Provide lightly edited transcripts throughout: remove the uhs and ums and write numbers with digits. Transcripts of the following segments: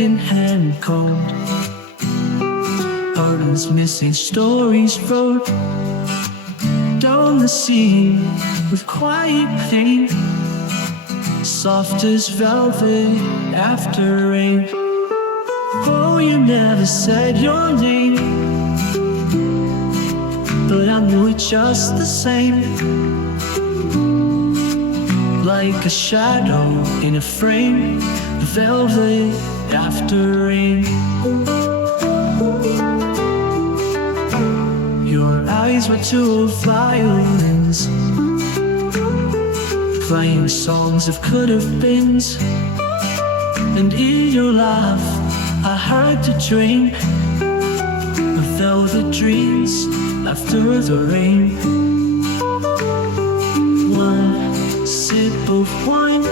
second-hand cold. Pardons missing stories wrote down the scene with quiet pain, soft as velvet after rain. Oh, you never said your name, but I knew it just the same. Like a shadow in a frame, velvet after rain. Your eyes were two violins, playing songs of could-have-beens. And in your laugh I heard the dream of velvet dreams after the rain. One sip of wine,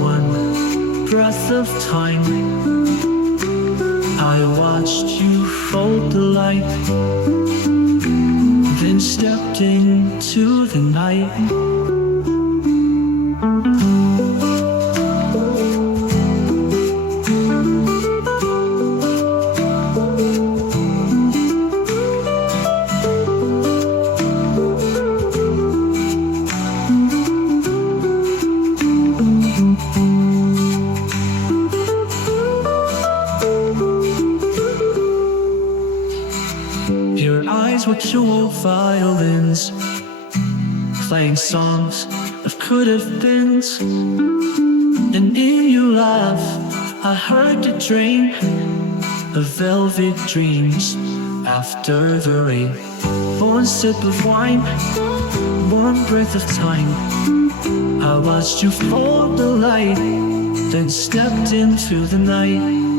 one breath of time, I watched you fold the light, then stepped into the night. Your eyes were jewel violins, playing songs of could-have-beens. And in your laugh I heard the dream of velvet dreams after the rain. One sip of wine, one breath of time, I watched you fold the light, then stepped into the night.